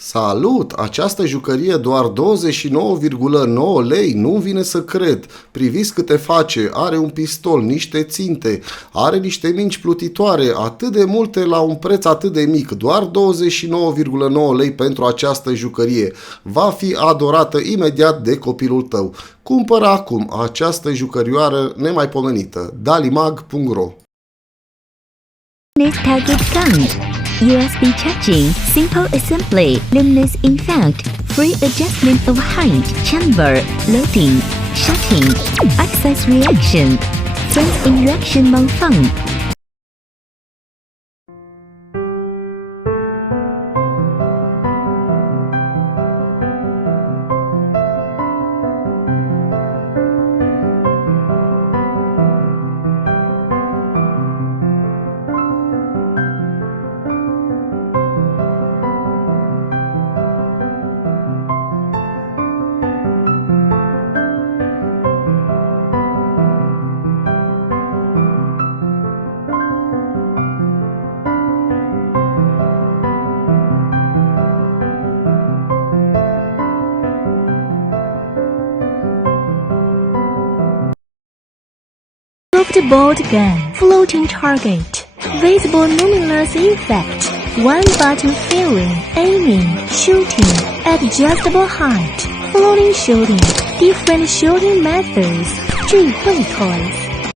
Salut! Această jucărie doar 29,9 lei, nu vine să cred. Priviți câte face, are un pistol, niște ținte, are niște mingi plutitoare, atât de multe la un preț atât de mic, doar 29,9 lei pentru această jucărie. Va fi adorată imediat de copilul tău. Cumpără acum această jucărioară nemaipomenită. Dalimag.ro. Target gun. USB charging, simple assembly, luminous effect, free adjustment of height, chamber, loading, shutting, access reaction, friends interaction more fun. Floating bolt gun, floating target, visible luminous effect, one button firing, aiming, shooting, adjustable height, floating shooting, different shooting methods, 智慧 toys.